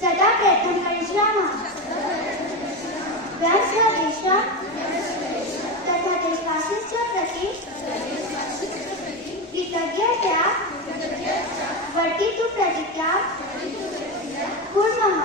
सदा प्रयत्न करिष्यामः स्वदेशं तथा देशवासिंश्च प्रति कृतज्ञतया वर्तितुं प्रतिज्ञां कुर्मः।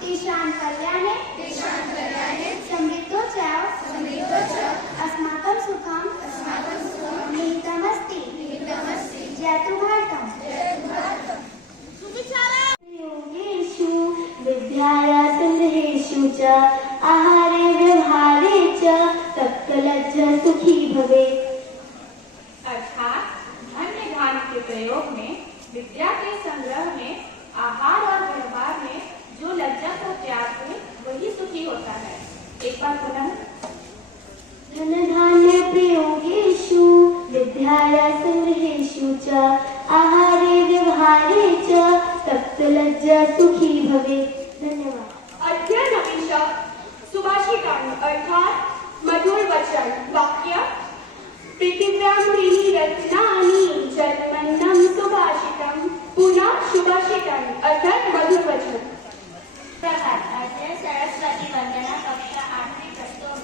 तेषां कल्याणे समृद्धौ च अस्माकं सुखं निहितमस्ति। जयतु भारतम्। योगेषु विद्यायासनेषु च आहारे व्यवहारे च तत्कलज्ज सुखी भवेत्। अर्थात धन्य ध्यान के प्रयोग में, विद्या के संग्रह में, आहार और व्यवहार में जो लज्जा को त्याग है वही सुखी होता है। एक बार पुनः। धन धान्य प्रयोगेषु विद्यायासनेषु च आहारे व्यवहारे च तत्कलज्ज सुखी भवेत्। धन्यवाद। अध्ययनमिष सुभाषितानि अर्थात मधुर वचन वाक्य। पृथिव्यां त्रीणि रत्नानि जलमन्नं सुभाषितम्। पुनः सुभाषितानि अर्थात मधुर वचन। प्रभात अध्ययन सरस्वती वंदना कक्षा 8वीं प्रस्तोम।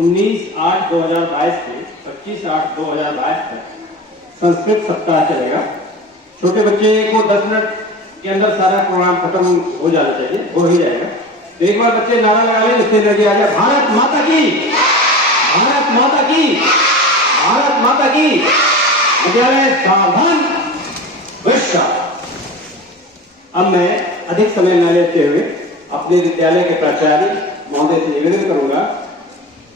उन्नीस 8-2022 से 25-8-2022 तक संस्कृत सप्ताह चलेगा। छोटे बच्चे को 10 मिनट के अंदर सारा प्रोग्राम खत्म हो जाना चाहिए, हो ही जाएगा। तो एक बार बच्चे नारा लगा लें, जिससे एनर्जी आ जाए। भारत माता की, भारत माता की, भारत माता की। विद्यालय सावधान विश्राम। अब मैं अधिक समय न लेते हुए अपने विद्यालय के प्राचार्य महोदय से निवेदन करूंगा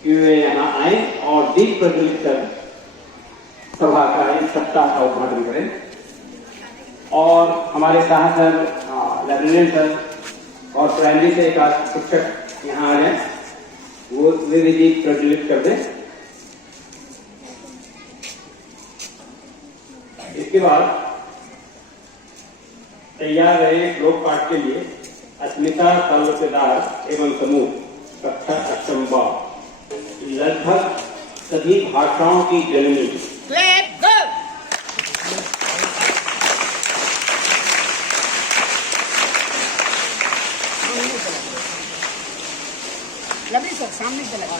कि वे यहाँ आए और दीप प्रज्वलित कर सभा का इस सप्ताह का उद्घाटन करें। और हमारे साथ सर, लाइब्रेरियन सर और प्राइमरी से एक शिक्षक यहाँ आ जाए, वो वे भी दीप प्रज्वलित कर दें। इसके बाद तैयार रहे श्लोक पाठ के लिए अस्मिता तालुकेदार एवं समूह कक्षा अष्टम ब, लगभग सभी भाषाओं की जननी। सामने से लगा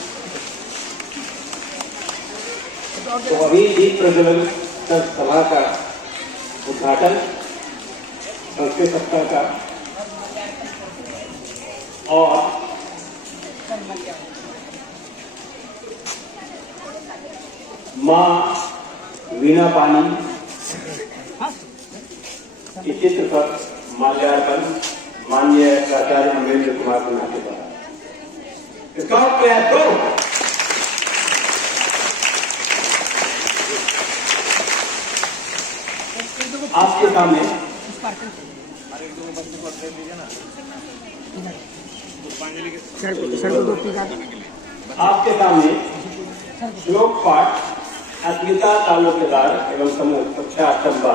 तो अभी दीप प्रज्वलन सभा का उद्घाटन संस्कृत सप्ताह का और माँ वीणा पानी के चित्र पर माल्यार्पण माननीय प्राचार्य अमरेंद्र कुमार सिन्हा के द्वारा। इसका प्रयास करो। आपके सामने आपके सामने श्लोक पाठ अस्मिता तालुकेदार एवं समूह कक्षा अष्टम ब।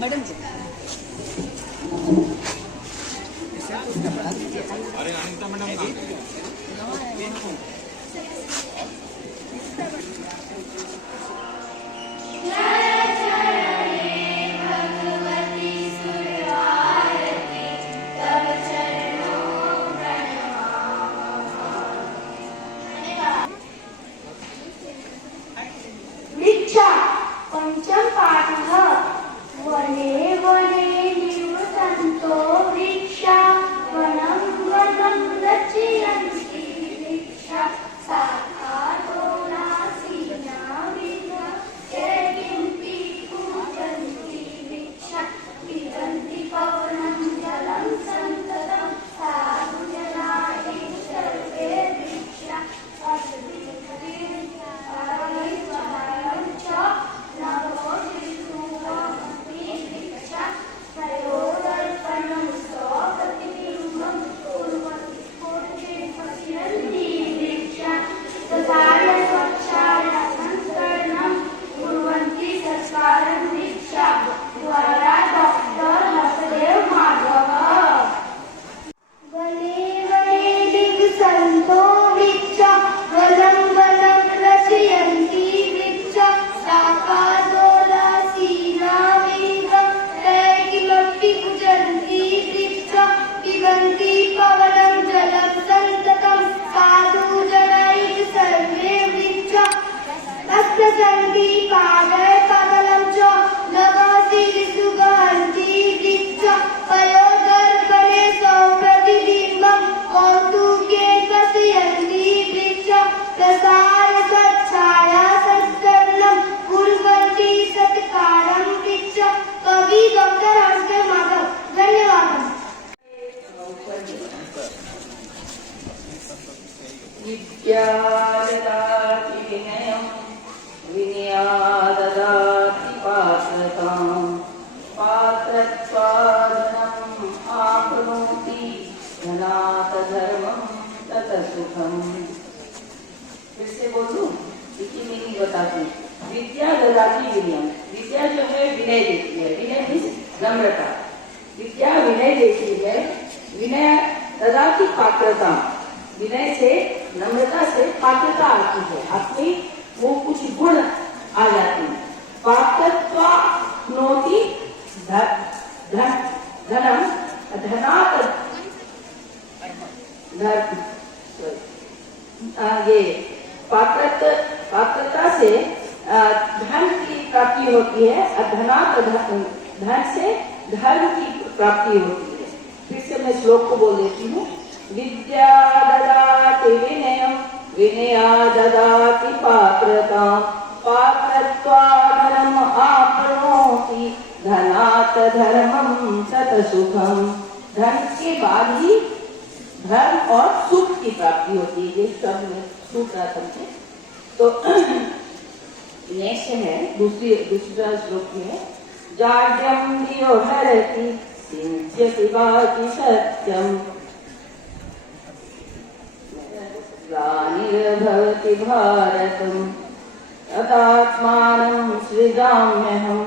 मैडम अरे अनिता मैडम दीक्षा पंचम पाठः वने वने निवसन्तो वृक्षा वनं वनं रचयन्ति वृक्षा शाखादोलासीना विना किमपि पूजन्ति वृक्षा पिबन्ति पवनं जलं सन्ततं साधु जनानि सर्वे वृक्षा विद्याददाति विनयं विनयाददाति पात्रतां पात्रत्वादनम् आप्नोति धनात् धर्मं ततः सुखम्। फिर से बोलूं, इसकी मीनिंग बताती हूँ। विद्या ददाति विनयम, विद्या जो है विनय देती है, विनय मीन्स नम्रता। विद्या विनय देती है, विनय ददाति पात्रता, विनय से नम्रता से पात्रता आती है, अपनी वो कुछ गुण आ जाती है। पात्रत्वा नोति धनम धनात् ये पात्रता से धन की प्राप्ति होती है, धनात् धन से धर्म की प्राप्ति होती है। फिर से मैं श्लोक को बोल देती हूँ। विद्या ददाति विनयं विनया ददाति पात्रतां पात्रत्वादनम् आप्नोति धनात् धर्मं ततः सुखम्। धन के बाद ही धर्म और सुख की प्राप्ति होती है। ये सब में सुख आता है। तो नेक्स्ट है दूसरा श्लोक में जाड्यं दियो हरति यस्य वाचि सत्यम् ग्लानिर्भवति भारतम् तदात्मानं सृजाम्यहम्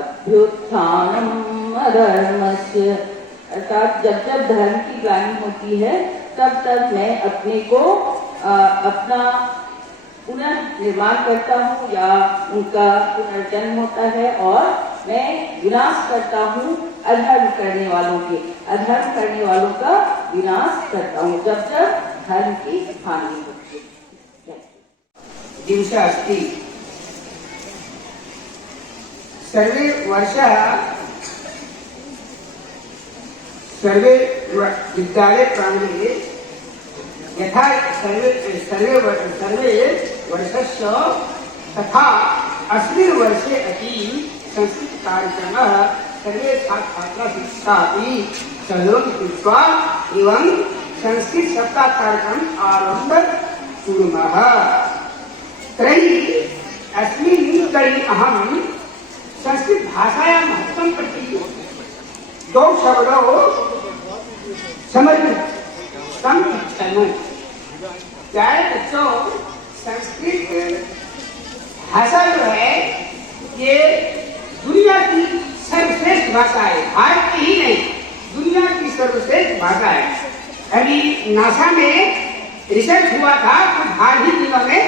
अभ्युत्थानम् अधर्मस्य। अर्थात जब जब धर्म की ग्लानि होती है तब तब मैं अपने को अपना पुनर्निर्माण करता हूँ या उनका पुनर्जन्म होता है और मैं विनाश करता हूँ अधर्म करने वालों का विनाश करता हूँ जब जब धर्म की हानि होती है। दिवस अस्ति सर्वे वर्षः सर्वे विद्यालय प्रांगणे यथा सर्वे वर्षस्य तथा अस्मिन् वर्षे अपि संस्कृत कार्यक्रमः सर्वे छात्राः शिक्षापि सहयोग कृत्वा एवं संस्कृत सप्ताह कार्यक्रम आरम्भ कुर्मः। तर्हि अस्मिन् तर्हि अहं संस्कृत भाषायाः महत्त्वं प्रति दो शब्दों समर्पितम् इच्छामि। क्या है बच्चों, संस्कृत भाषा जो है ये दुनिया की सर्वश्रेष्ठ भाषा है। भारत की ही नहीं, दुनिया की सर्वश्रेष्ठ भाषा है। अभी नासा में रिसर्च हुआ था तो हाल ही दिनों में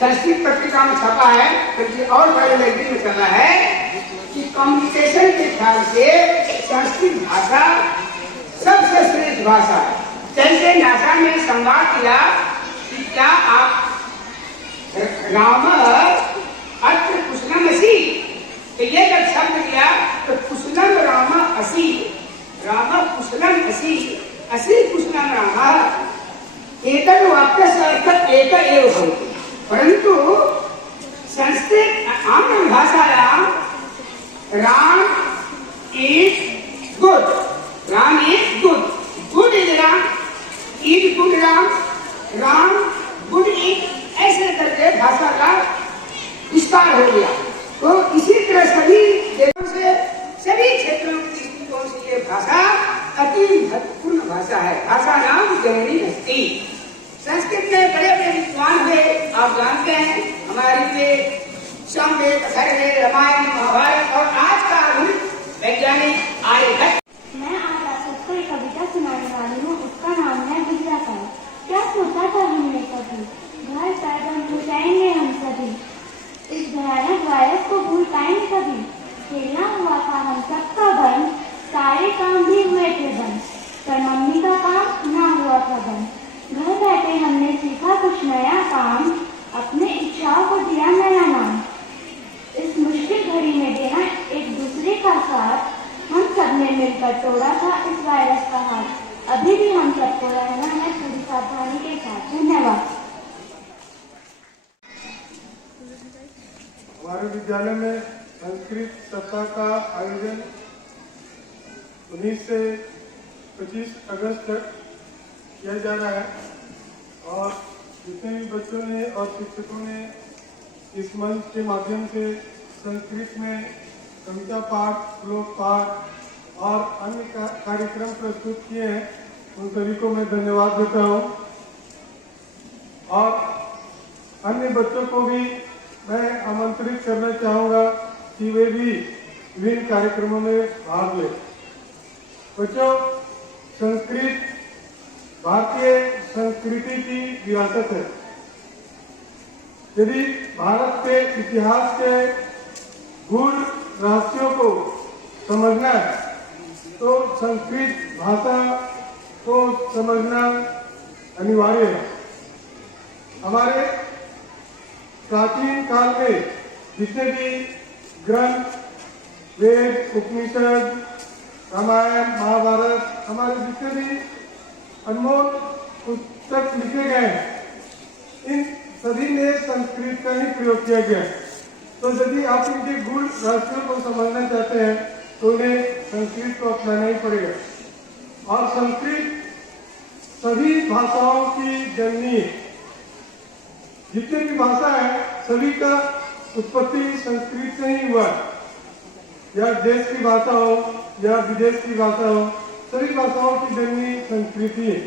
संस्कृत पत्रिका में छपा है, बल्कि और बड़े मैगजीन में छपा है कि कम्युनिकेशन के ख्याल से संस्कृत भाषा सबसे श्रेष्ठ भाषा है। जैसे नासा में संवाद किया कि क्या आप राम अत्र कुशलमसि, तो ये जब शब्द दिया तो कुशलम राम असि, राम कुशलम असि, असि कुशलम राम, एतद् वाक्यस्य अर्थः एक एव भवति। परन्तु संस्कृत आंग्ल भाषायां Ram is good, Ram is good, good is Ram, is good Ram, Ram good is, ऐसे करके भाषा का विस्तार हो गया। तो इसी तरह सभी देशों से सभी क्षेत्रों की दृष्टिकोण से ये भाषा अति महत्वपूर्ण भाषा है। भाषा नाम जननी अस्ति। संस्कृत में बड़े बड़े विद्वान हुए, आप जानते हैं, हमारे लिए समवेद, अथर्ववेद, रामायण, महाभारत और आज का आधुनिक वैज्ञानिक आर्यभट्ट। मैं आज आप सबको एक कविता सुनाने वाली हूँ। उसका नाम है विद्या का। क्या सोचा था हमने कभी, घर पैदल हो जाएंगे हम सभी, इस भयानक वायरस को भूल पाएंगे कभी। खेलना हुआ था हम सबका बंद, सारे काम भी हुए थे बंद, पर मम्मी का काम ना हुआ था बंद। घर बैठे हमने सीखा कुछ नया काम, अपने इच्छाओं को दिया नया नाम। इस मुश्किल घड़ी में देना एक दूसरे का साथ, हम सब ने मिलकर तोड़ा था इस वायरस का हाथ। अभी भी हम सबको रहना है पूरी सावधानी के साथ। धन्यवाद। हमारे विद्यालय में संस्कृत सप्ताह का आयोजन 19 से 25 अगस्त तक किया जा रहा है और जितने भी बच्चों ने और शिक्षकों ने इस मंच के माध्यम से संस्कृत में कविता पाठ, श्लोक पाठ और अन्य कार्यक्रम प्रस्तुत किए हैं, उन सभी को मैं धन्यवाद देता हूँ। और अन्य बच्चों को भी मैं आमंत्रित करना चाहूँगा कि वे भी विभिन्न कार्यक्रमों में भाग लें। बच्चों, संस्कृत भारतीय संस्कृति की विरासत है। यदि भारत के इतिहास के गूढ़ रहस्यों को समझना है तो संस्कृत भाषा को समझना अनिवार्य है। हमारे प्राचीन काल में जितने भी ग्रंथ, वेद, उपनिषद, रामायण, महाभारत, हमारे जितने भी अनमोल पुस्तक लिखे गए हैं, इन सभी में संस्कृत का ही प्रयोग किया गया है। तो यदि आप इनके गूढ़ रहस्यों को समझना चाहते हैं तो उन्हें संस्कृत को अपनाना ही पड़ेगा। और संस्कृत सभी भाषाओं की जननी है। जितनी भी भाषा है सभी का उत्पत्ति संस्कृत से ही हुआ है। या देश की भाषा हो या विदेश की भाषा हो, सभी भाषाओं की जननी संस्कृति है।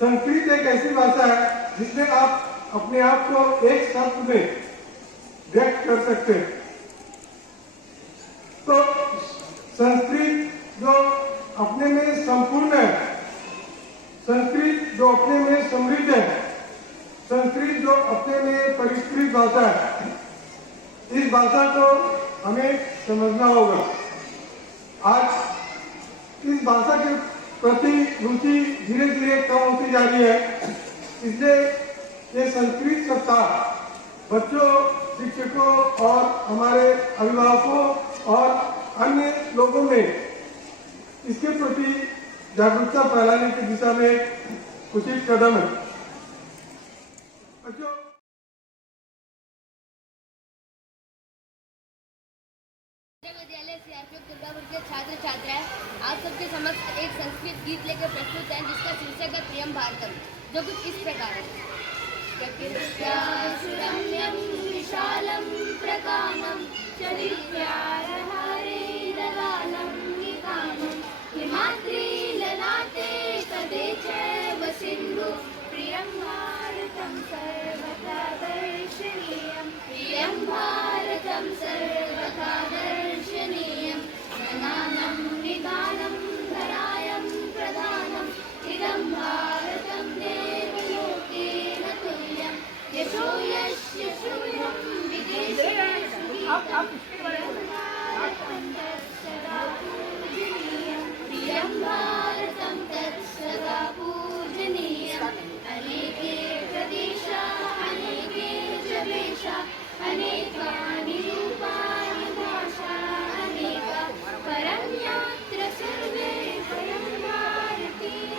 संस्कृत एक ऐसी भाषा है जिसमें आप अपने आप को एक शब्द में व्यक्त कर सकते हैं। तो संस्कृत जो अपने में संपूर्ण है, संस्कृत जो अपने में समृद्ध है, संस्कृत जो अपने में परिष्कृत भाषा है, इस भाषा को हमें समझना होगा। आज इस भाषा के प्रति रुचि धीरे धीरे कम होती जा रही है, इसलिए ये संस्कृत सप्ताह बच्चों, शिक्षकों और हमारे अभिभावकों और अन्य लोगों में इसके प्रति जागरूकता फैलाने की दिशा में उचित कदम है। बच्चों, विद्यालय सीआरपीएफ दुर्गापुर के छात्र छात्राएं आप सबके समक्ष एक संस्कृत गीत लेकर प्रस्तुत हैं, जिसका शीर्षक है प्रियम भारतम, जो कुछ इस प्रकार है। प्रकृत्या सुरम्यं विशालं प्रकाशं चरित्र्यारहरे ललालं निकानं हिमाद्रि ललाटे तदे चैव सिन्धु प्रियं भारतं सर्वथा दर्शनीयं प्रियं भारतं सर्वथा दर्शनीयं जनानं निदानं धरायं प्रधानम् इदं भारतं देवलोके न तुल्यं यशो यस्य शूयं विदेशेषु प्रियं भारतं तत्सदा पूजनीयम् अनेके प्रदेशा अनेके च वेशा अनेकानि रूपाणि भाषा अनेका परं यात्र सर्वे प्रियं भारतीय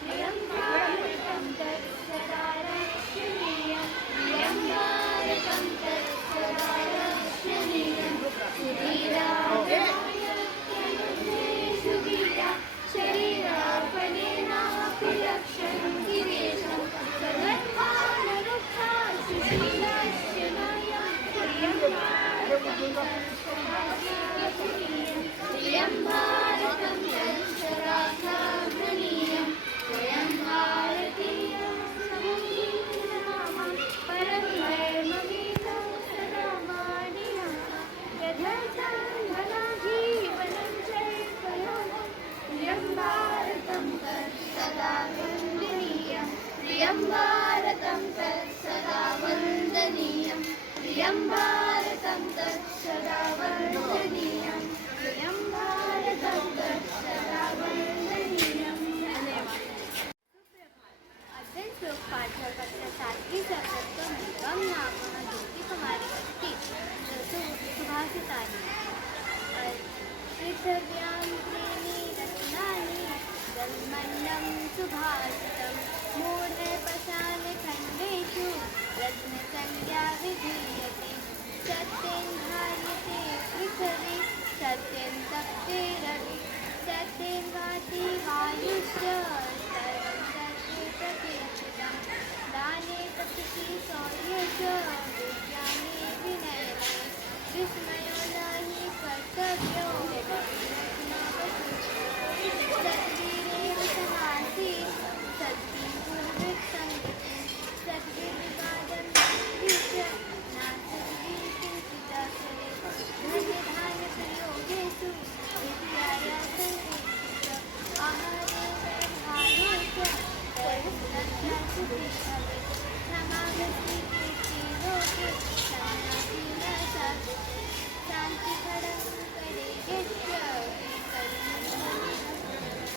प्रियं भारतं तत्सदा रक्षणीयं प्रियं भारतं तत्सदा रक्षणीयं सुधीरा शरीरार्पणेनापि रक्षणं गिरीशं सदर्भानरुक्षा सुशीलस्य नयं प्रियं भारतं प्रियं भारतं तत्सदा साधनीयं स्वयं भारतीयं समुदीर्णनामं परं धर्मगीतं सदा मानिनः यथार्थं धनाजीवनं चैकयानं प्रियं भारतं तत्सदा वन्दनीयं प्रियं भारतं तत्सदा वन्दनीयं प्रियं भारतं तत्सदा वन्दनीयं प्रियं भारतं तत्सदा वन्दनीयं। अध्ययन श्लोक पाठ्यपत्र 7वीं सप्तम निगम नामः ज्योति कुमारी अस्ति सुभाषितानि पृथिव्यां त्रीणि रत्नानि जन्मन्नं सुभाषितं मूढे पाषाणखण्डेषु रत्नसंज्ञा विधीयते सत्येन धार्यते पृथिवी सत्येन तप्ते रवि सत्येन वाति वायुश्च सर्वं सत्ये प्रतिष्ठितं दाने तपसि शौर्ये च विज्ञाने विनये विस्मये